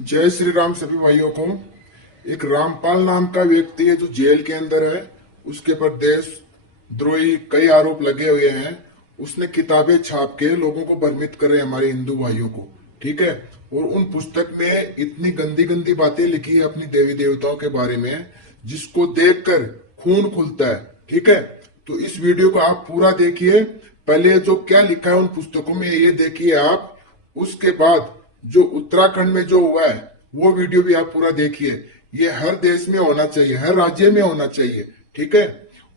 जय श्री राम सभी भाइयों को। एक रामपाल नाम का व्यक्ति है जो जेल के अंदर है। उसके पर देश द्रोही कई आरोप लगे हुए हैं। उसने किताबें छाप के लोगों को भ्रमित करे, हमारे हिंदू भाइयों को। ठीक है। और उन पुस्तक में इतनी गंदी गंदी बातें लिखी है अपनी देवी देवताओं के बारे में, जिसको देखकर खून खुलता है। ठीक है। तो इस वीडियो को आप पूरा देखिए। पहले जो क्या लिखा है उन पुस्तकों में ये देखिए आप। उसके बाद जो उत्तराखंड में जो हुआ है वो वीडियो भी आप पूरा देखिए। ये हर देश में होना चाहिए, हर राज्य में होना चाहिए। ठीक है।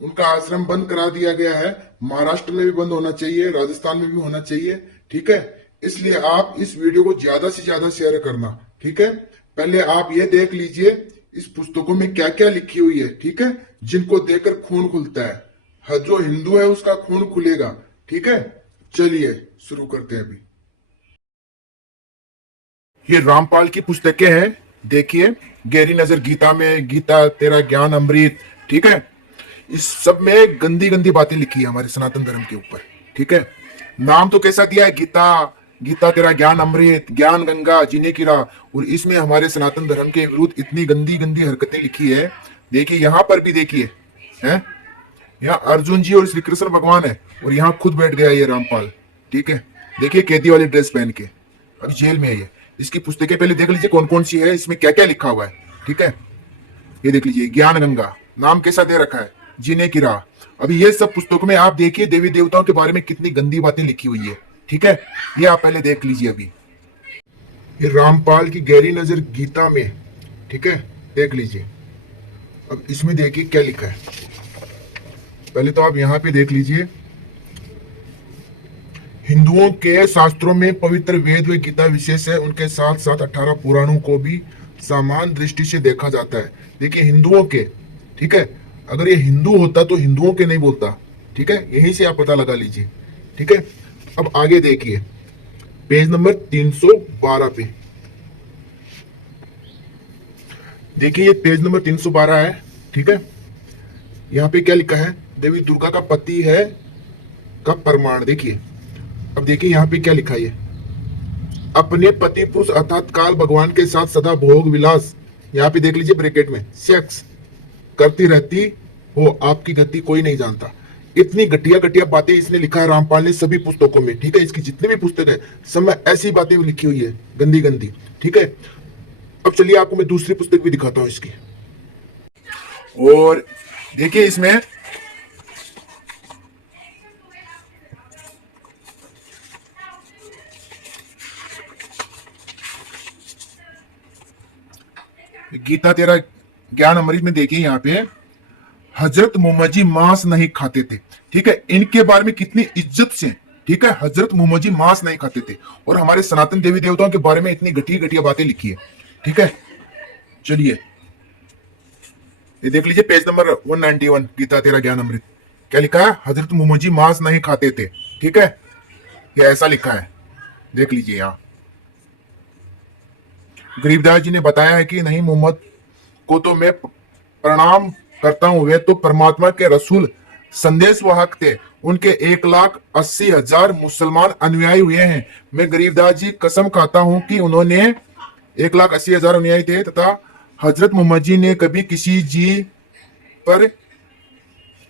उनका आश्रम बंद करा दिया गया है। महाराष्ट्र में भी बंद होना चाहिए, राजस्थान में भी होना चाहिए। ठीक है। इसलिए आप इस वीडियो को ज्यादा से ज्यादा शेयर करना। ठीक है। पहले आप ये देख लीजिए इस पुस्तकों में क्या क्या लिखी हुई है। ठीक है। जिनको देखकर खून खुलता है, जो हिंदू है उसका खून खुलेगा। ठीक है। चलिए शुरू करते हैं अभी। ये रामपाल की पुस्तकें हैं। देखिए, गहरी नजर गीता में, गीता तेरा ज्ञान अमृत। ठीक है। इस सब में गंदी गंदी बातें लिखी है हमारे सनातन धर्म के ऊपर। ठीक है। नाम तो कैसा दिया है, गीता, गीता तेरा ज्ञान अमृत, ज्ञान गंगा, जीने की राह। और इसमें हमारे सनातन धर्म के विरुद्ध इतनी गंदी गंदी हरकतें लिखी है। देखिए यहां पर भी देखिए, है यहाँ अर्जुन जी और श्री कृष्ण भगवान है, और यहाँ खुद बैठ गया ये रामपाल। ठीक है। देखिए कैदी वाली ड्रेस पहन के अभी जेल में है ये। इसकी पुस्तकें पहले देख लीजिए कौन कौन सी है, इसमें क्या क्या लिखा हुआ है। ठीक है। ये देख लीजिए, ज्ञान गंगा नाम कैसा दे रखा है, जीने की राह। अभी ये सब पुस्तकों में आप देखिए देवी देवताओं के बारे में कितनी गंदी बातें लिखी हुई है। ठीक है। ये आप पहले देख लीजिए अभी। ये रामपाल की गहरी नजर गीता में। ठीक है। देख लीजिए। अब इसमें देखिए क्या लिखा है। पहले तो आप यहां पे देख लीजिए, हिंदुओं के शास्त्रों में पवित्र वेद व गीता विशेष है। उनके साथ साथ 18 पुराणों को भी समान दृष्टि से देखा जाता है। देखिए हिंदुओं के। ठीक है। अगर ये हिंदू होता तो हिंदुओं के नहीं बोलता। ठीक है। यहीं से आप पता लगा लीजिए। ठीक है। अब आगे देखिए पेज नंबर 312 पे। देखिए ये पेज नंबर 312 है। ठीक है। यहाँ पे क्या लिखा है, देवी दुर्गा का पति है का प्रमाण। देखिए अब देखिए यहाँ पे क्या लिखा है, अपने पति पुरुष अर्थात काल भगवान के साथ सदा भोग विलास, यहाँ पे देख लीजिए ब्रैकेट में, सेक्स करती रहती हो, आपकी गति कोई नहीं जानता। इतनी घटिया घटिया बातें इसने लिखा है रामपाल ने सभी पुस्तकों में। ठीक है। इसकी जितनी भी पुस्तक है सब में ऐसी बातें लिखी हुई है, गंदी गंदी। ठीक है। अब चलिए आपको मैं दूसरी पुस्तक भी दिखाता हूँ इसकी। और देखिए इसमें गीता तेरा ज्ञान अमृत में देखिए यहाँ पे हजरत मोहम्मद जी मांस नहीं खाते थे। ठीक है। इनके बारे में कितनी इज्जत से, ठीक है, हजरत मोहम्मद जी मांस नहीं खाते थे, और हमारे सनातन देवी देवताओं के बारे में इतनी घटिया घटिया बातें लिखी है। ठीक है। चलिए ये देख लीजिए पेज नंबर 191 गीता तेरा ज्ञान अमृत। क्या लिखा है, हजरत मोहम्मद जी मांस नहीं खाते थे। ठीक है। ये ऐसा लिखा है, देख लीजिए यहाँ। गरीबदास जी ने बताया है कि नहीं, मोहम्मद को तो मैं प्रणाम करता हूं, वे तो परमात्मा के रसूल संदेश वाहक थे। उनके 1,80,000 मुसलमान अनुयायी हुए हैं। मैं गरीबदास जी कसम खाता हूं कि उन्होंने 1,80,000 अनुयायी थे, तथा हजरत मोहम्मद जी ने कभी किसी जीव पर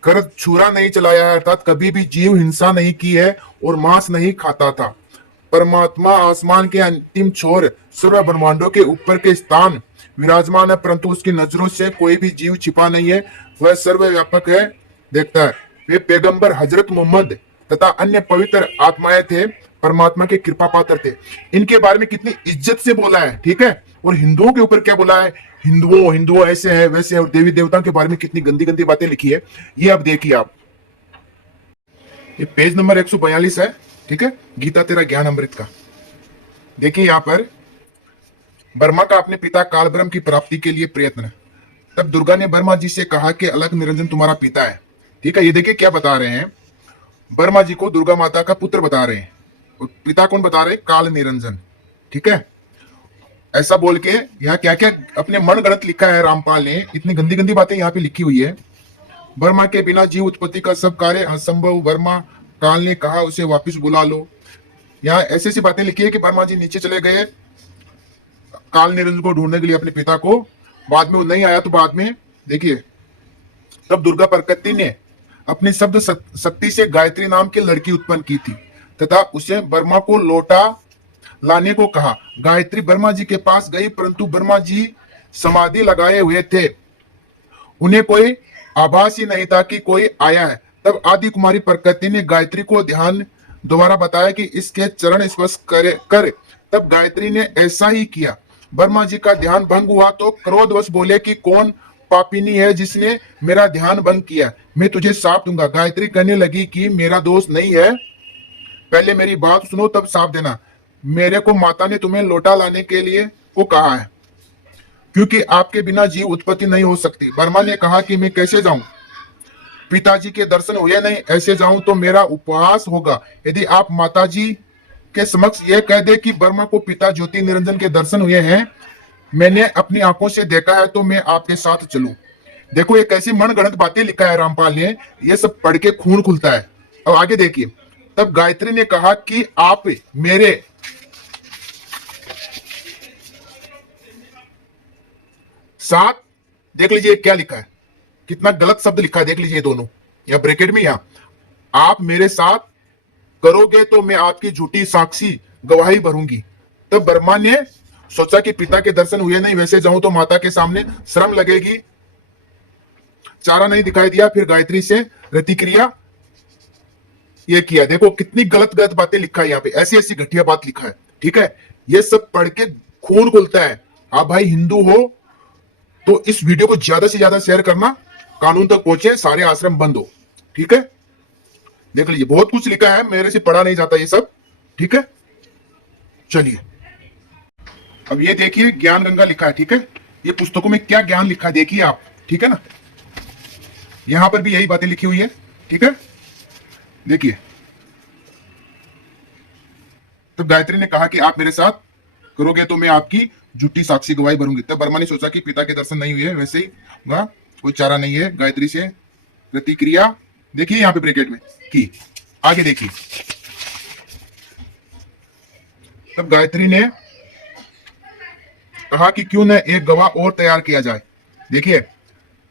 कर छुरा नहीं चलाया है, अर्थात कभी भी जीव हिंसा नहीं की है, और मांस नहीं खाता था। परमात्मा आसमान के अंतिम छोर सर्व ब्रह्मांडों के ऊपर के स्थान विराजमान है, परंतु उसकी नजरों से कोई भी जीव छिपा नहीं है, वह सर्वव्यापक है, देखता है। वे पैगंबर हजरत मोहम्मद तथा अन्य पवित्र आत्माएं थे, परमात्मा के कृपा पात्र थे। इनके बारे में कितनी इज्जत से बोला है। ठीक है। और हिंदुओं के ऊपर क्या बोला है, हिंदुओं हिंदुओं ऐसे है वैसे है, और देवी देवताओं के बारे में कितनी गंदी गंदी बातें लिखी है। ये अब देखिए आप, ये पेज नंबर 142 है। ठीक है। गीता तेरा ज्ञान अमृत का देखिए यहाँ पर, बर्मा का अपने पिता कालब्रह्म की प्राप्ति के लिए प्रयत्न। तब दुर्गा ने बर्मा जी से कहा कि अलग निरंजन तुम्हारा पिता है। ठीक है। ये देखिए क्या बता रहे हैं, बर्मा जी को दुर्गा माता का पुत्र बता रहे हैं, और पिता कौन बता रहे हैं, काल निरंजन। ठीक है। ऐसा बोल के यहाँ क्या क्या अपने मन गणत लिखा है रामपाल ने, इतनी गंदी गंदी बातें यहाँ पे लिखी हुई है। बर्मा के बिना जीव उत्पत्ति का सब कार्य असंभव, बर्मा काल ने कहा उसे वापस बुला लो। यहाँ ऐसी ऐसी बातें लिखी है कि बर्मा जी नीचे चले गए, काल निरंजन को ढूंढने के लिए अपने पिता को। बाद में वो नहीं आया तो बाद में देखिए तब दुर्गा प्रकृति ने अपनी शब्द शक्ति से गायत्री नाम की लड़की उत्पन्न की थी तथा उसे ब्रह्मा को लौटा लाने को कहा। गायत्री ब्रह्मा जी के पास गई परंतु ब्रह्मा जी समाधि लगाए हुए थे, उन्हें कोई आभास ही नहीं था कि कोई आया है। तब आदि कुमारी प्रकृति ने गायत्री को ध्यान दोबारा बताया कि इसके चरण स्पर्श कर। तब गायत्री ने ऐसा ही किया। ब्रह्मा जी का ध्यान भंग हुआ तो क्रोधवश बोले कि कौन पापिनी है जिसने मेरा ध्यान भंग किया, मैं तुझे साप दूंगा। गायत्री कहने लगी कि मेरा दोष नहीं है, पहले मेरी बात सुनो तब साप देना। मेरे को माता ने तुम्हें लौटा लाने के लिए को कहा है, क्योंकि आपके बिना जीव उत्पत्ति नहीं हो सकती। ब्रह्मा ने कहा कि मैं कैसे जाऊं, पिताजी के दर्शन हुए नहीं, ऐसे जाऊं तो मेरा उपवास होगा। यदि आप माताजी के समक्ष यह कह दे कि ब्रह्मा को पिता ज्योति निरंजन के दर्शन हुए हैं, मैंने अपनी आंखों से देखा है, तो मैं आपके साथ चलूं। देखो ये कैसी मनगढ़ंत बातें लिखा है रामपाल ने, ये सब पढ़ के खून खुलता है। अब आगे देखिए, तब गायत्री ने कहा कि आप मेरे साथ, देख लीजिए क्या लिखा है, कितना गलत शब्द लिखा है, देख लीजिए दोनों या ब्रैकेट में, यहां आप मेरे साथ करोगे तो मैं आपकी झूठी साक्षी गवाही भरूंगी। तब ब्रह्मा ने सोचा कि पिता के दर्शन हुए नहीं, वैसे जाऊं तो माता के सामने शर्म लगेगी, चारा नहीं दिखाई दिया। फिर गायत्री से रतिक्रिया ये किया। देखो कितनी गलत गलत बातें लिखा है यहाँ पे, ऐसी ऐसी घटिया बात लिखा है। ठीक है, ये सब पढ़ के खून खुलता है। आप भाई हिंदू हो तो इस वीडियो को ज्यादा से ज्यादा शेयर करना, कानून तक पहुंचे, सारे आश्रम बंद हो। ठीक है, देख लीजिए बहुत कुछ लिखा है, मेरे से पढ़ा नहीं जाता ये सब। ठीक है, चलिए अब ये देखिए ज्ञान गंगा लिखा है। ठीक है, ये पुस्तकों में क्या ज्ञान लिखा है देखिए आप। ठीक है ना, यहां पर भी यही बातें लिखी हुई है। ठीक है, देखिए तब गायत्री ने कहा कि आप मेरे साथ करोगे तो मैं आपकी झूठी साक्षी गवाही भरूंगी। तब ब्रह्मा ने सोचा कि पिता के दर्शन नहीं हुए, वैसे ही होगा, कोई चारा नहीं है। गायत्री से प्रतिक्रिया देखिए यहां पे ब्रैकेट में की। आगे देखिए, तब गायत्री ने कहा कि क्यों न एक गवाह और तैयार किया जाए। देखिए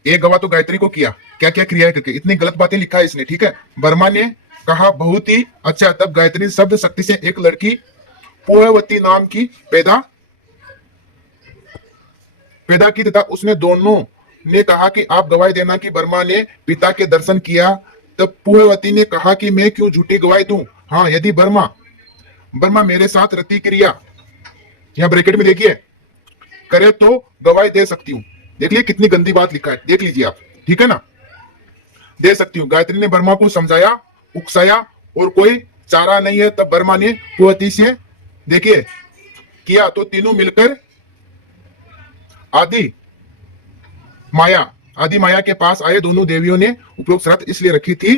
एक गवाह तो गायत्री को किया, क्या क्या क्रिया करके, इतनी गलत बातें लिखा है इसने। ठीक है, ब्रह्मा ने कहा बहुत ही अच्छा। तब गायत्री शब्द शक्ति से एक लड़की पोहवती नाम की पैदा की तथा उसने दोनों ने कहा कि आप गवाही देना कि ब्रह्मा ने पिता के दर्शन किया। तब पुहवती ने कहा कि मैं क्यों झूठी गवाही दूं, हाँ यदि ब्रह्मा मेरे साथ रति क्रिया, यहां ब्रैकेट में देखिए, करे तो गवाही दे सकती हूं। देख लीजिए कितनी गंदी बात लिखा है, देख लीजिए आप। ठीक है ना, दे सकती हूं। गायत्री ने ब्रह्मा को समझाया, उकसाया और कोई चारा नहीं है। तब ब्रह्मा ने पुहवती से देखिए किया तो तीनों मिलकर आदि माया के पास आए। दोनों देवियों ने उपरोक्त शर्त इसलिए रखी थी,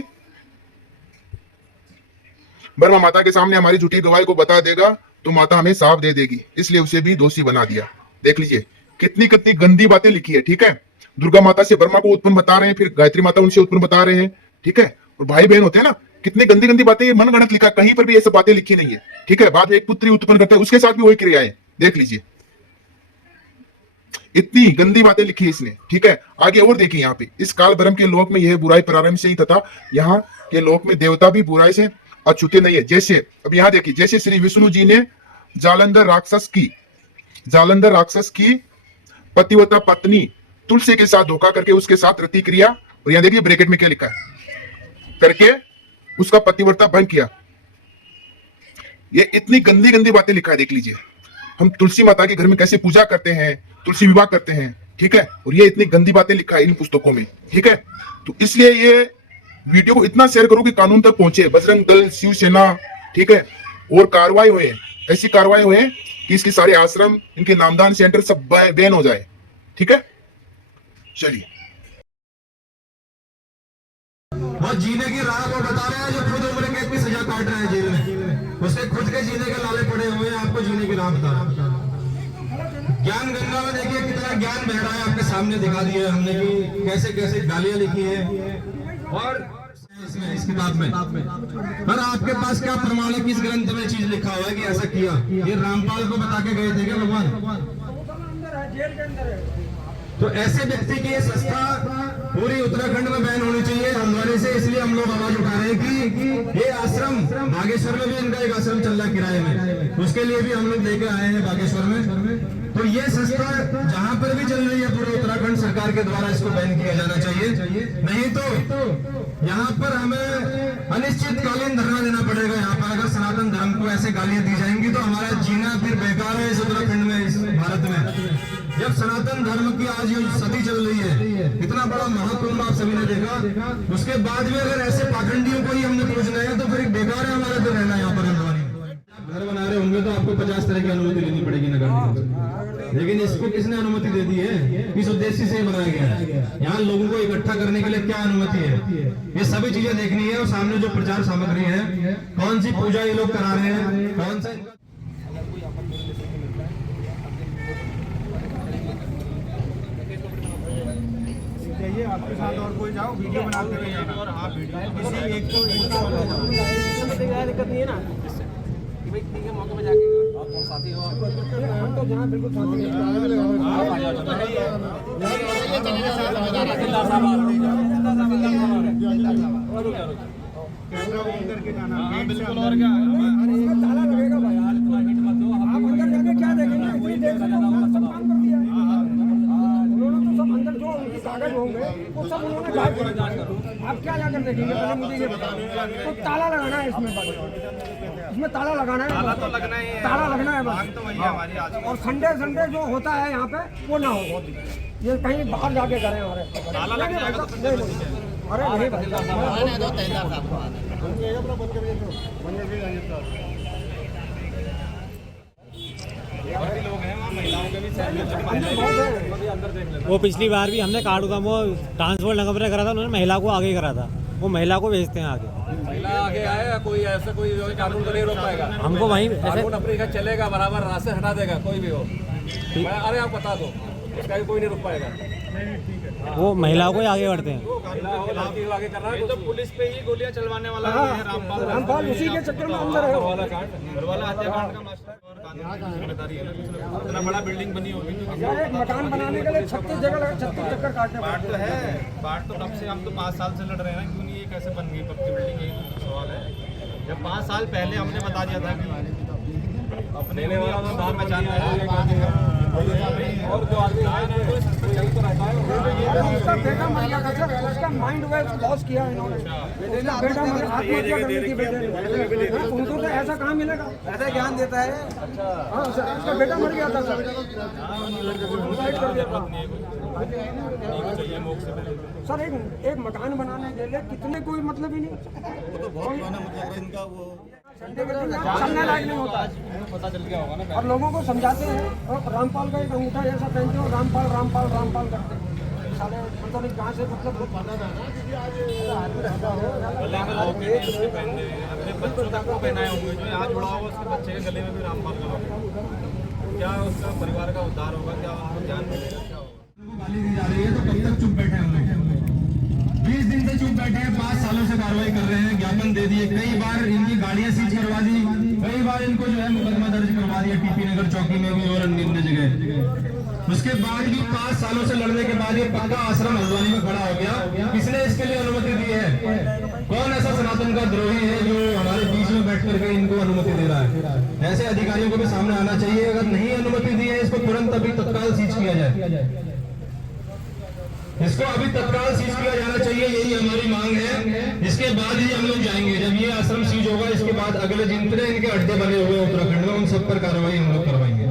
ब्रह्मा माता के सामने हमारी झूठी गवाही को बता देगा तो माता हमें साफ दे देगी, इसलिए उसे भी दोषी बना दिया। देख लीजिए कितनी कितनी गंदी बातें लिखी है। ठीक है, दुर्गा माता से ब्रह्मा को उत्पन्न बता रहे हैं, फिर गायत्री माता उनसे उत्पन्न बता रहे हैं। ठीक है, और भाई बहन होते हैं ना, कितनी गंदी गंदी बातें, ये मनगढ़ंत लिखा, कहीं पर भी ये सब बातें लिखी नहीं है। ठीक है, बाद में एक पुत्री उत्पन्न करते हैं, उसके साथ भी वही क्रियाएं, देख लीजिए इतनी गंदी बातें लिखी है इसने। ठीक है, आगे और देखिए यहाँ पे, इस काल ब्रह्म के लोक में यह बुराई प्रारंभ से ही तथा यहाँ के लोक में देवता भी बुराई से अछूते नहीं है। जैसे अब यहाँ देखिए, जैसे श्री विष्णु जी ने जालंधर राक्षस की पतिव्रता पत्नी तुलसी के साथ धोखा करके उसके साथ रति क्रिया, और यहाँ देखिए ब्रैकेट में क्या लिखा है, करके उसका पतिव्रता भंग किया। ये इतनी गंदी गंदी बातें लिखा है, देख लीजिए। हम तुलसी माता के घर में कैसे पूजा करते हैं, तुलसी विवाह करते हैं। ठीक है, और ये इतनी गंदी बातें लिखा है इन पुस्तकों में। ठीक है, तो इसलिए ये वीडियो को इतना शेयर करो कि कानून तक पहुंचे, बजरंग दल, शिवसेना। ठीक है, और कार्रवाई हुए, ऐसी कार्रवाई हुए कि इसके सारे आश्रम, इनके नामदान सेंटर सब बैन हो जाए। ठीक है, चलिए। वो जीने की राह को बता रहे हैं, जो खुद उम्र कैद की सजा काट रहे हैं जेल में, उसके खुद के जीने के लाले पड़े हुए हैं, आपको जीने की राह बता रहे हैं। ज्ञान गंगा में देखिए कितना ज्ञान बह रहा है, आपके सामने दिखा दिया हमने कि कैसे कैसे गालियां लिखी है और इस किताब में। पर आपके पास क्या प्रमाण है, किस ग्रंथ में चीज लिखा हुआ है कि ऐसा किया? ये रामपाल को बता के गए थे क्या भगवान? जेल के अंदर है। तो ऐसे व्यक्ति की ये संस्था पूरी उत्तराखंड में बैन होनी चाहिए हल्द्वानी से। इसलिए हम लोग आवाज उठा रहे हैं कि ये आश्रम बागेश्वर में भी इनका एक आश्रम चल रहा है किराए में, उसके लिए भी हम लोग लेके आए हैं बागेश्वर में। तो ये संस्था जहां पर भी चल रही है पूरे उत्तराखंड सरकार के द्वारा इसको बैन किया जाना चाहिए, नहीं तो यहाँ पर हमें अनिश्चितकालीन धरना देना पड़ेगा। यहाँ पर अगर सनातन धर्म को ऐसे गालियां दी जाएंगी तो हमारा जीना फिर बेकार है इस उत्तराखंड में, इस भारत में। जब सनातन धर्म की आज ये सदी चल रही है, इतना बड़ा महाकुंभ आप सभी ने देखा, उसके बाद भी अगर ऐसे पाखंडियों को ही हमने पूछना है तो फिर बेकार है हमारा तो रहना यहाँ पर हल्द्वानी। घर बना रहे होंगे तो आपको 50 तरह की अनुमति लेनी पड़ेगी नगर निगम, लेकिन इसको किसने अनुमति दे दी है? किस उद्देश्य से बनाया गया है? यहाँ लोगों को इकट्ठा करने के लिए क्या अनुमति है? ये सभी चीजें देखनी है। और सामने जो प्रचार सामग्री है, कौन सी पूजा ये लोग करा रहे हैं, कौन सा चाहिए आपके साथ और कोई जाओ वीडियो बनाते रहिए और आप वीडियो किसी एक को दिक्कत नहीं है ना कि भाई ठीक है मौके पे जाके आप और साथी हो, हम तो जहाँ बिल्कुल साथी करके जाना बिल्कुल। और क्या ताला लगेगा भाई, आप अंदर जाके क्या देखेंगे? काम कर दिया सब अंदर जो उनके कागज होंगे वो सब उन्होंने गायब कर दिया। आप क्या जाकर देखेंगे? पहले मुझे ये बताओ। तो ताला लगाना है इसमें ताला लगाना है, ताला लगना है बस। और संडे जो होता है यहाँ पे वो ना हो, ये कहीं बाहर जाके करें। अरे नहीं वो पिछली बार भी हमने कार्ड का वो ट्रांसपोर्ट नगर में करा था, उन्होंने महिला को आगे करा था, वो महिला को भेजते हैं आगे। महिला आगे आए, कोई ऐसा कोई कानून तो नहीं रोक पाएगा हमको वहीं कानून अपनी जगह चलेगा, बराबर रास्ते हटा देगा कोई भी हो। अरे आप बता दो, इसका भी कोई नहीं रोक पाएगा। वो महिला को ही आगे बढ़ते हैं। लड़की को आगे कर रहा है तो पुलिस पे ही गोलियां चलवाने वाला है रामपाल, उसी के चक्कर में अंदर है। घरवाला हत्याकांड का मास्टर और कानून की जिम्मेदारी है ना। इतना बड़ा बिल्डिंग बनी होगी तो एक मकान बनाने के लिए 36 जगह 36 चक्कर काटने बाट तो है, बाट तो कब से, हम तो 5 साल से लड़ रहे हैं, क्यों नहीं ये कैसे बन गई पक्की बिल्डिंग, यही तो सवाल है। जब 5 साल पहले हमने बता दिया था कि अपने दान बचाना है और जो आदमी उसका बेटा मर गया था सर, उसका माइंड वेव लॉस किया इन्होंने। उसका बेटा आत्महत्या करने की बेटे ने, उनको तो ऐसा कहाँ मिलेगा? ऐसा ज्ञान देता है। हाँ सर, उसका बेटा मर गया था सर, सुसाइड कर दिया था सर। एक मकान बनाने के लिए कितने कोई मतलब ही नहीं, चलने लायक नहीं होता। पता चल गया होगा ना। और लोगों को समझाते हैं और रामपाल का एक अंगूठा जैसा पहनते हो, रामपाल रामपाल रामपाल करते हैं। साले मतलब कहाँ से मतलब अपने बच्चों तक को पहनाए होंगे, जो यहाँ जुड़ा होगा उसके बच्चे के गले में भी रामपाल का, क्या उसका परिवार का उद्धार होगा, क्या उसको ज्ञान मिलेगा, क्या होगा? गाली दी जा रही है तो कब तक चुप बैठे हम लोग? 20 दिन से चुप बैठे हैं, 5 सालों से कार्रवाई कर रहे हैं, ज्ञापन दे दिए, कई बार इनकी गाड़ियां सीज करवा दी, कई बार इनको जो है मुकदमा दर्ज करवा दिया टीपी नगर चौकी में भी और अन्य जगह। उसके बाद भी 5 सालों से लड़ने के बाद ये पक्का आश्रम हल्द्वानी में खड़ा हो गया। किसने इसके लिए अनुमति दी है? कौन ऐसा सनातन का द्रोही है जो हमारे बीच में बैठ करके इनको अनुमति दे रहा है? ऐसे अधिकारियों को भी सामने आना चाहिए। अगर नहीं अनुमति दी है, इसको तुरंत अभी तत्काल सीज किया जाए, इसको अभी तत्काल सीज किया जाना चाहिए, यही हमारी मांग है। इसके बाद ही हम लोग जाएंगे, जब ये आश्रम सीज होगा इसके बाद अगले जितने इनके अड्डे बने हुए उत्तराखंड में उन सब पर कार्रवाई हम लोग करवाएंगे।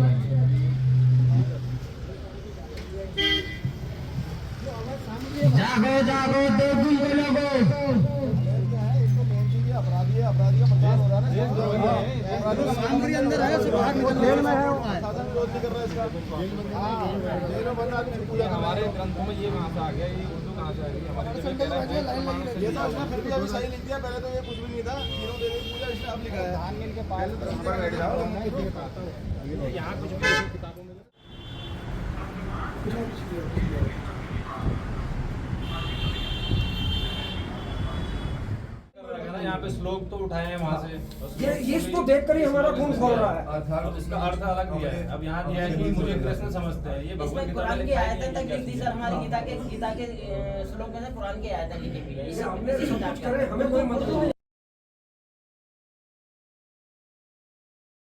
जागो जागो देवगुल के लोगों, सामग्री अंदर है, जेल में है। हमारे ग्रंथों में ये वहाँ से आ गया, ये उर्दू कहाँ से आ गई हमारे फिर भी अभी सही लिख दिया, पहले तो ये कुछ भी नहीं था, तीनों देवी पूजा इसने अब लिखा है। यहाँ कुछ भी किताबों में यहाँ पे श्लोक तो उठाए हैं वहाँ से, ये इसको देखकर ही हमारा खून खोल रहा है। और इसका अर्थ अलग दिया है। अब यहाँ दिया है कि मुझे कृष्ण समझते हैं, ये भगवत इसमें गीता कुरान में की लिखा है आयतें तक कि लिख दी सर, हमारी गीता के श्लोक में से कुरान की आयतें लिखी हुई है। ये हमने सब कुछ करे, हमें कोई मतलब नहीं।